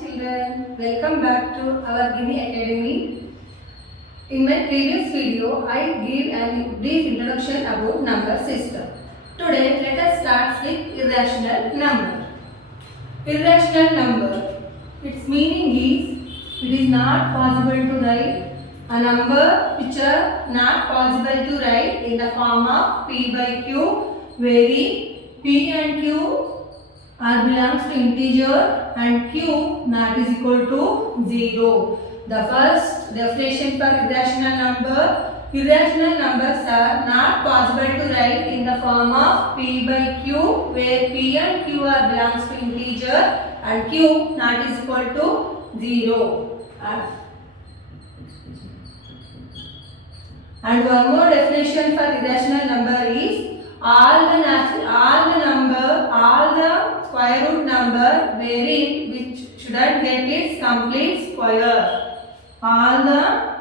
children, welcome back to our Gini Academy. In my previous video, I gave a brief introduction about number system. Today, let us start with irrational number. Irrational number, its meaning is, it is not possible to write a number which are not possible to write in the form of P by Q, wherein P and Q R belongs to integer and Q not is equal to 0. The first definition for irrational number, irrational numbers are not possible to write in the form of P by Q, where P and Q R belongs to integer and Q not is equal to 0. And one more definition for irrational number is all the square root number wherein which shouldn't get its complete square. All the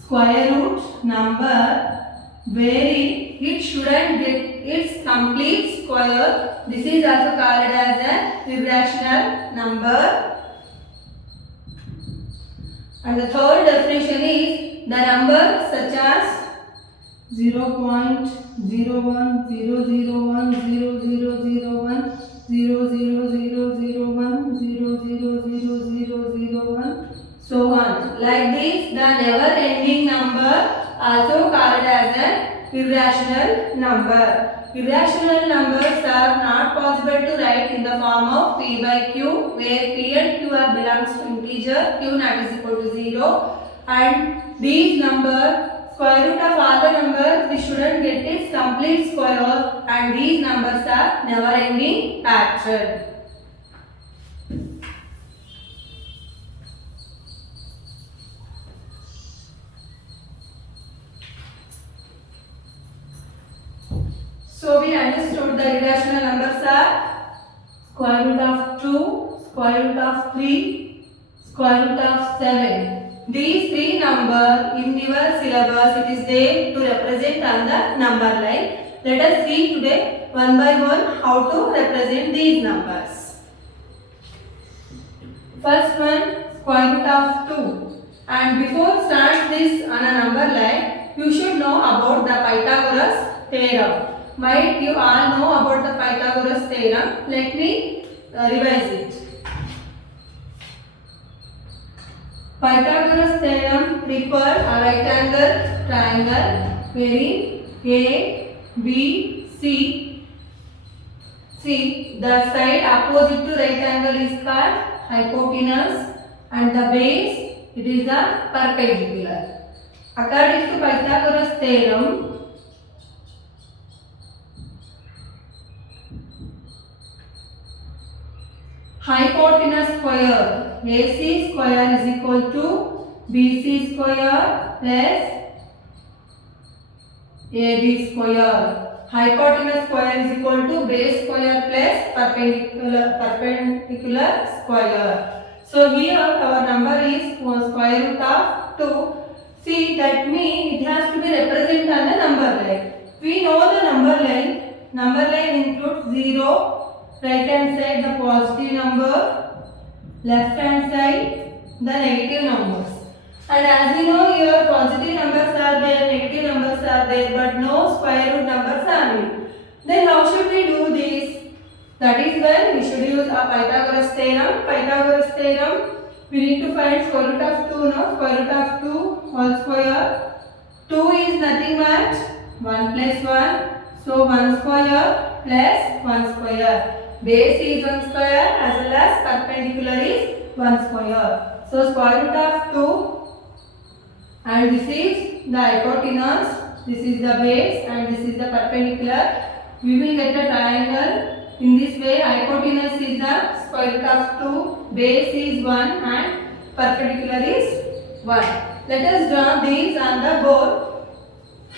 square root number wherein it shouldn't get its complete square. This is also called as an irrational number. And the third definition is the number such as 0.01, 001, 00001, 000001, 00001, so on. Like this, the never ending number also called as an irrational number. Irrational numbers are not possible to write in the form of P by Q, where P and Q are belongs to integer, Q not is equal to 0, and these numbers, square root of all the numbers, we shouldn't get its complete square, and these numbers are never ending pattern. So we understood the irrational numbers are square root of 2, square root of 3, square root of 7. These three numbers in your syllabus, it is there to represent on the number line. Let us see today one by one how to represent these numbers. First one, square root of 2. And before start this on a number line, you should know about the Pythagoras theorem. Might you all know about the Pythagoras theorem? Let me revise it. Pythagoras theorem refer a right angle triangle wherein A, B, C. The side opposite to right angle is called hypotenuse and the base it is the perpendicular. According to Pythagoras theorem, hypotenuse square AC square is equal to BC square plus AB square. Hypotenuse square is equal to base square plus perpendicular square. So here our number is square root of 2. See, that means it has to be represented on the number line. We know the number line. Number line includes 0. Right hand side the positive number, left hand side the negative numbers. And as you know, here positive numbers are there, negative numbers are there, but no square root numbers are there. Then how should we do this? That is when we should use a Pythagoras theorem. Pythagoras theorem, we need to find square root of 2 now. Square root of 2 whole square. 2 is nothing but 1 plus 1. So 1 square plus 1 square. Base is 1 square as well as perpendicular is 1 square. So square root of 2 and this is the hypotenuse, this is the base and this is the perpendicular. We will get a triangle. In this way, hypotenuse is the square root of 2, base is 1 and perpendicular is 1. Let us draw these on the board.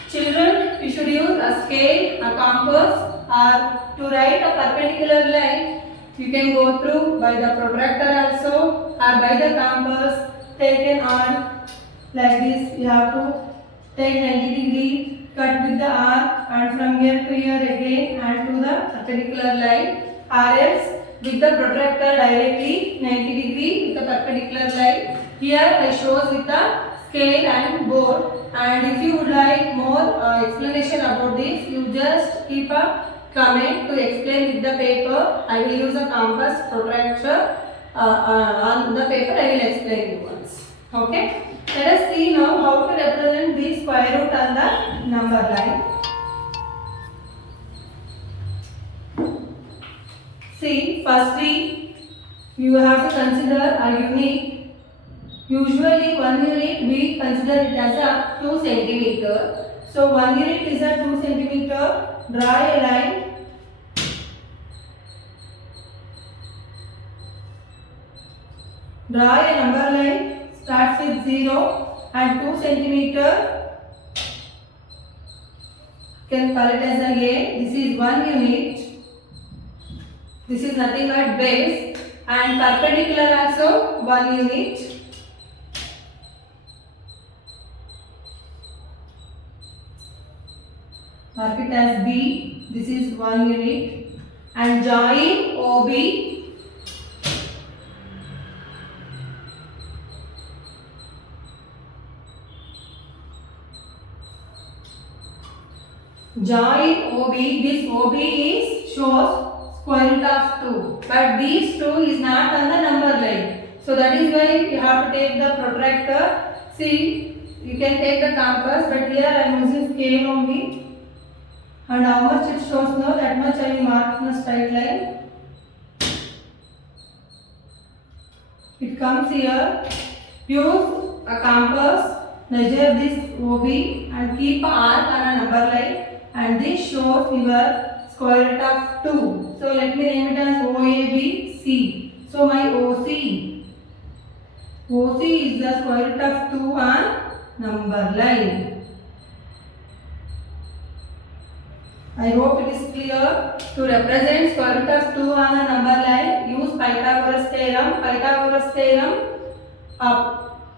Children, you should use a scale, a compass, or to write a perpendicular line. You can go through by the protractor also or by the compass taken on like this. You have to take 90 degree, cut with the arc and from here to here again and to the perpendicular line, or else with the protractor directly 90 degree with a perpendicular line. Here I shows with the scale and board, and if you would like more explanation about this, you just keep a comment to explain with the paper. I will use a compass protractor on the paper. I will explain it once. Okay. Let us see now how to represent the square root on the number line. See, firstly, you have to consider a unit. Usually, 1 unit we consider it as a 2 centimeter. So, 1 unit is a 2 centimeter. Draw a line. Draw a number line. Starts with 0 and 2 centimeter. Can call it as a A. This is 1 unit. This is nothing but base, and perpendicular also 1 unit. Mark it as B. This is 1 unit, and join OB. Join OB. This OB shows square root of 2, but these 2 is not on the number line. So that is why you have to take the protractor. See, you can take the compass, but here I am using scale only. And how much it shows now, that much I will mark in a straight line. It comes here. Use a compass, measure this OB and keep a arc on a number line, and this shows your square root of 2. So let me name it as OABC. So my OC is the square root of 2 on number line. I hope it is clear. To represent square root of 2 on a number line, use Pythagoras theorem. Pythagoras theorem,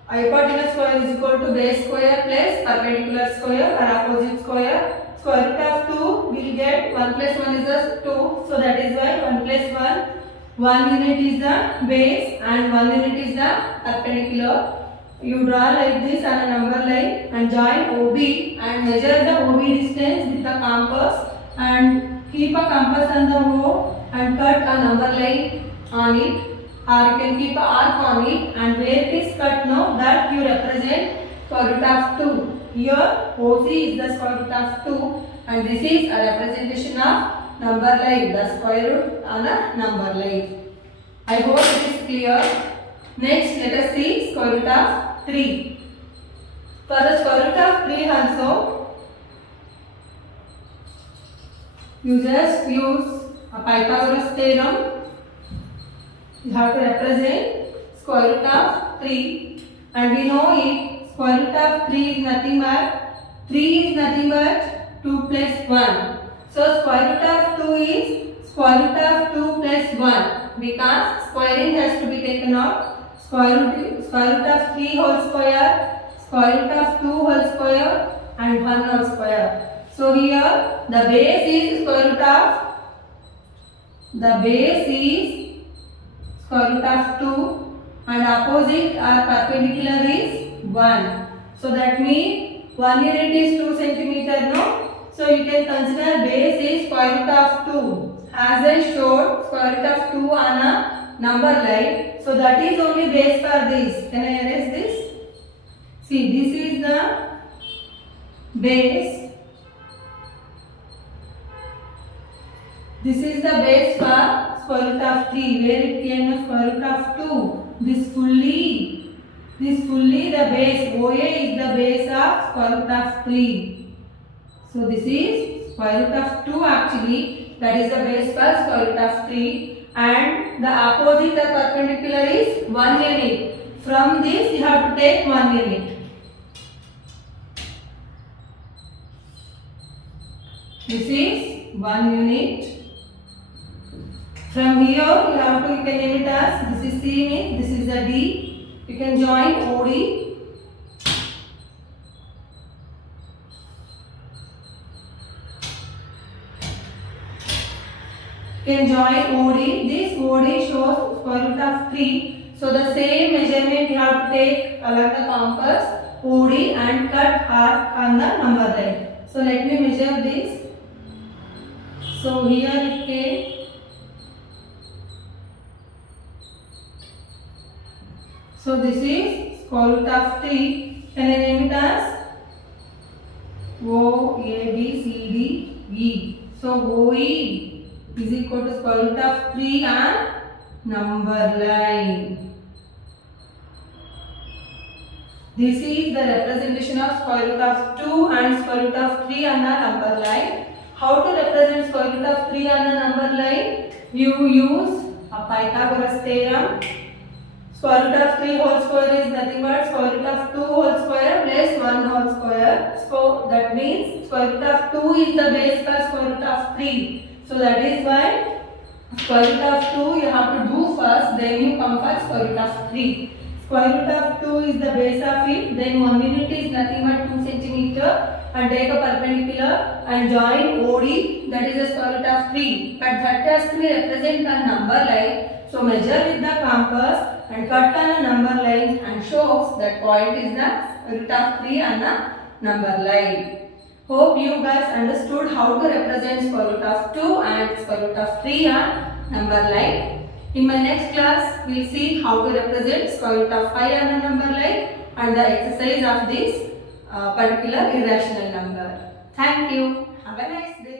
hypotenuse square is equal to base square plus perpendicular square or opposite square. Square root of 2 will get 1 plus 1 is just 2. So that is why 1 plus 1. 1 unit is the base and 1 unit is the perpendicular. You draw like this on a number line and join OB and measure the OB distance with the compass, and keep a compass on the O and cut a number line on it, or you can keep a arc on it, and where it is cut now, that you represent square root of 2. Here OC is the square root of 2, and this is a representation of number line, the square root on a number line. I hope it is clear. Next, let us see square root of 3. For the square root of 3 also, you just use a Pythagoras theorem. You have to represent square root of 3, and we know it. Square root of 3 is nothing but 2 plus 1. So square root of 2 is square root of 2 plus 1, because squaring has to be taken out. Square root of 3 whole square, square root of 2 whole square, and 1 whole square. So here the base is square root of 2, and opposite or perpendicular is 1. So that means 1 unit is 2 centimeter, no? So you can consider base is square root of 2. As I showed, square root of 2 on a number line. So that is only base for this. Can I erase this? See, this is the base. This is the base for square root of 3, where it came the square root of 2. This fully the base. OA is the base of square root of 3. So this is square root of 2 actually. That is the base for square root of 3. And the opposite or perpendicular is 1 unit. From this you have to take 1 unit. This is 1 unit. From here you can name it as, this is C unit, this is the D. You can join OD. can join OD. This OD shows square root of 3. So the same measurement you have to take along the compass OD and cut arc on the number line. So let me measure this. So here it came. So this is square root of 3. Can I name it as O, A, B, C, D, E. So OE is equal to square root of 3 on number line. This is the representation of square root of 2 and square root of 3 on the number line. How to represent square root of 3 on the number line? You use a Pythagoras theorem. Square root of 3 whole square is nothing but square root of 2 whole square plus 1 whole square. So that means square root of 2 is the base for square root of 3. So that is why square root of 2 you have to do first, then you come for square root of 3. Square root of 2 is the base of it, then 1 unit is nothing but 2 centimeter, and take a perpendicular and join OD, that is the square root of 3. But that has to be represented on number line. So measure with the compass and cut on a number line and shows that point is the square root of 3 on the number line. Hope you guys understood how to represent square root of 2 and square root of 3 on number line. In my next class, we will see how to represent square root of 5 on a number line and the exercise of this particular irrational number. Thank you. Have a nice day.